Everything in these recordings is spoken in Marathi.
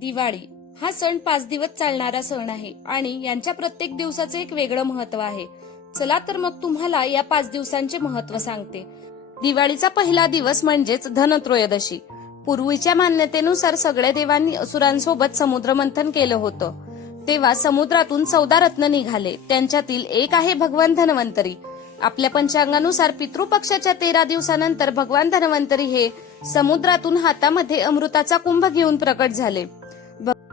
दिवाळी हा सण 5 दिवस चालणारा सण आहे आणि यांच्या प्रत्येक दिवसाचे एक वेगळं महत्व आहे. चला तर मग तुम्हाला या 5 दिवसांचे महत्व सांगते. दिवाळीचा पहिला दिवस म्हणजेच धनत्रयोदशी. पूर्वीच्या मान्यतेनुसार सगळ्या देवांनी असुरांसोबत समुद्रमंथन केलं होतं. तेव्हा समुद्रातून 14 रत्न निघाले. त्यांच्यातील एक आहे भगवान धन्वंतरी. आपल्या पंचांगानुसार पितृपक्षाच्या 13 दिवसानंतर भगवान धन्वंतरी हे समुद्रातून हातामध्ये अमृताचा कुंभ घेऊन प्रकट झाले.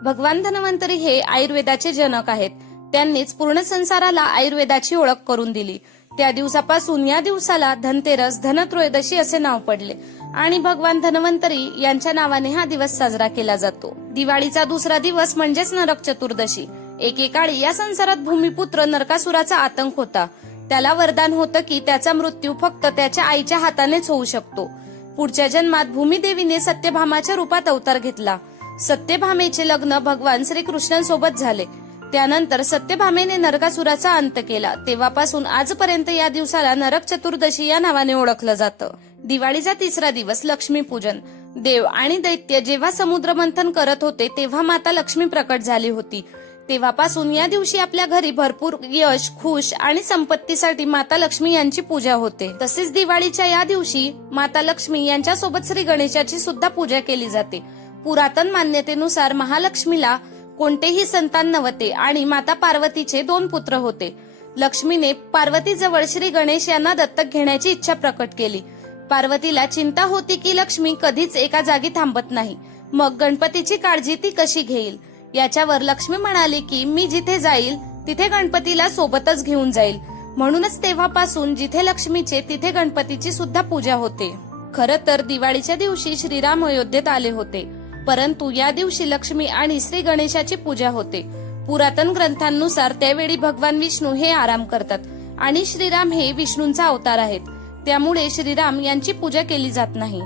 भगवान धन्वंतरी हे आयुर्वेदाचे जनक आहेत. त्यांनीच पूर्ण संसाराला आयुर्वेदाची ओळख करून दिली. त्या दिवसापासून या दिवसाला धनतेरस, धनत्रयोदशी असे नाव पडले आणि भगवान धन्वंतरी यांच्या नावाने हा दिवस साजरा केला जातो. दिवाळीचा दुसरा दिवस म्हणजेच नरक चतुर्दशी. एकेकाळी या संसारात भूमिपुत्र नरकासुराचा आतंक होता. त्याला वरदान होतं की त्याचा मृत्यू फक्त त्याच्या आईच्या हातानेच होऊ शकतो. पुढच्या जन्मात भूमिदेवीने सत्यभामाच्या रूपात अवतार घेतला. सत्यभामेचे लग्न भगवान श्रीकृष्णांसोबत झाले. त्यानंतर सत्यभामेने नरकासुराचा अंत केला. तेव्हापासून आजपर्यंत या दिवसाला नरक चतुर्दशी या नावाने ओळखलं जातं. दिवाळीचा तिसरा दिवस लक्ष्मीपूजन. देव आणि दैत्य जेव्हा समुद्रमंथन करत होते तेव्हा माता लक्ष्मी प्रकट झाली होती. तेव्हापासून या दिवशी आपल्या घरी भरपूर यश, खुश आणि संपत्तीसाठी माता लक्ष्मी यांची पूजा होते. तसेच दिवाळीच्या या दिवशी माता लक्ष्मी यांच्यासोबत श्री गणेशाची सुद्धा पूजा केली जाते. पुरातन मान्यतेनुसार महालक्ष्मीला कोणतेही संतान नव्हते आणि माता पार्वतीचे 2 पुत्र होते. लक्ष्मीने पार्वतीजवळ श्री गणेश यांना दत्तक घेण्याची इच्छा प्रकट केली. पार्वतीला चिंता होती की लक्ष्मी कधीच एका जागी थांबत नाही. मग गणपतीची काळजी ती कशी घेईल. याच्यावर लक्ष्मी म्हणाली की मी जिथे जाईल तिथे गणपतीला सोबतच घेऊन जाईल. म्हणूनच तेव्हापासून जिथे लक्ष्मीचे तिथे गणपतीची सुद्धा पूजा होते. खरं तर दिवाळीच्या दिवशी श्रीराम अयोध्येत आले होते, परंतु या दिवशी लक्ष्मी आणि श्री गणेशाची पूजा होते. पुरातन ग्रंथांनुसार त्यावेळी भगवान विष्णू हे आराम करतात आणि श्रीराम हे विष्णूंचा अवतार आहेत. त्यामुळे श्रीराम यांची पूजा केली जात नाही.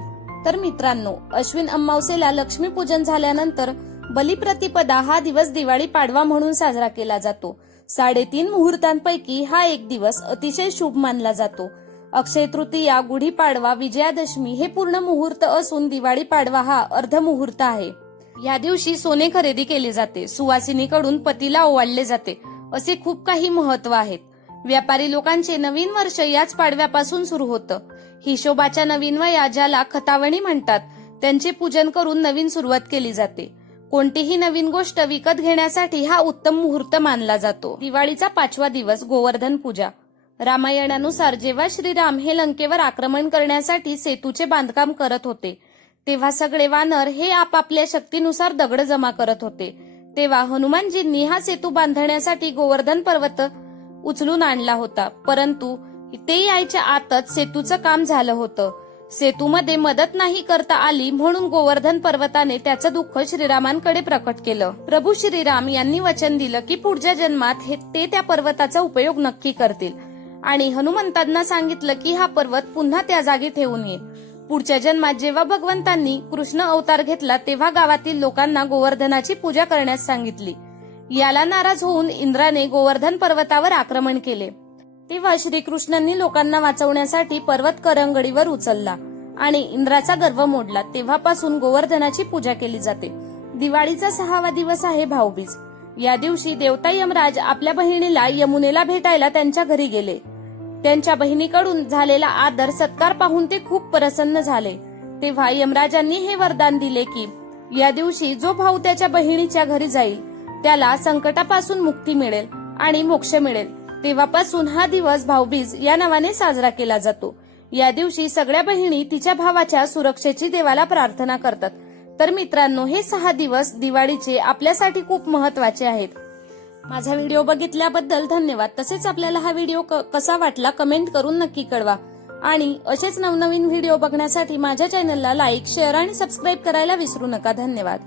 तर मित्रांनो, अश्विन अमावस्येला लक्ष्मी पूजन झाल्यानंतर बलिप्रतिपदा हा दिवस दिवाळी पाडवा म्हणून साजरा केला जातो. 3.5 मुहूर्तांपैकी हा एक दिवस अतिशय शुभ मानला जातो. अक्षय तृतीया, गुढीपाडवा, विजयादशमी हे पूर्ण मुहूर्त असून दिवाळी पाडवा हा अर्ध मुहूर्त आहे. या दिवशी सोने खरेदी केले जाते. सुवासिनीकडून पतीला ओवाळले जाते. असे खूप काही महत्व आहेत. व्यापारी लोकांचे नवीन वर्ष याच पाडव्यापासून सुरू होतं. हिशोबाच्या नवीन वया ज्याला खतावणी म्हणतात त्यांचे पूजन करून नवीन सुरुवात केली जाते. कोणतीही नवीन गोष्ट विकत घेण्यासाठी हा उत्तम मुहूर्त मानला जातो. दिवाळीचा 5वा दिवस गोवर्धन पूजा. रामायणानुसार जेव्हा श्रीराम हे लंकेवर आक्रमण करण्यासाठी सेतूचे बांधकाम करत होते तेव्हा सगळे वानर हे आपापल्या शक्तीनुसार दगड जमा करत होते. तेव्हा हनुमानजींनी हा सेतू बांधण्यासाठी गोवर्धन पर्वत उचलून आणला होता, परंतु ते यायच्या आतच सेतूचं काम झालं होतं. सेतूमध्ये मदत नाही करता आली म्हणून गोवर्धन पर्वताने त्याचं दुःख श्रीरामांकडे प्रकट केलं. प्रभू श्रीराम यांनी वचन दिलं की पुढच्या जन्मात ते त्या पर्वताचा उपयोग नक्की करतील आणि हनुमंतांना सांगितलं की हा पर्वत पुन्हा त्या जागी ठेवून ये. पुढच्या जन्मात जेव्हा भगवंतांनी कृष्ण अवतार घेतला तेव्हा गावातील लोकांना गोवर्धनाची पूजा करण्यास सांगितली. याला नाराज होऊन इंद्राने गोवर्धन पर्वतावर आक्रमण केले. तेव्हा श्रीकृष्णांनी लोकांना वाचवण्यासाठी पर्वत करंगडीवर उचलला आणि इंद्राचा गर्व मोडला. तेव्हापासून गोवर्धनाची पूजा केली जाते. दिवाळीचा 6वा दिवस आहे भाऊबीज. या दिवशी देवता यमराज आपल्या बहिणीला यमुनेला भेटायला त्यांच्या घरी गेले. त्यांच्या बहिणीकडून झालेला आदर सत्कार पाहून ते खूप प्रसन्न झाले. तेव्हा यमराजांनी हे वरदान दिले की या दिवशी जो भाऊ त्याच्या बहिणीच्या घरी जाईल त्याला संकटापासून मुक्ती मिळेल आणि मोक्ष मिळेल. तेव्हापासून हा दिवस भाऊबीज या नावाने साजरा केला जातो. या दिवशी सगळ्या बहिणी तिच्या भावाच्या सुरक्षेची देवाला प्रार्थना करतात. तर मित्रांनो, हे 6 दिवस दिवाळीचे आपल्यासाठी खूप महत्वाचे आहेत. माझा व्हिडिओ बघितल्याबद्दल धन्यवाद. तसेच आपल्याला हा व्हिडिओ कसा वाटला कमेंट करून नक्की कळवा आणि असेच नवनवीन व्हिडिओ बघण्यासाठी माझ्या चॅनलला लाईक, शेअर आणि सबस्क्राईब करायला विसरू नका. धन्यवाद.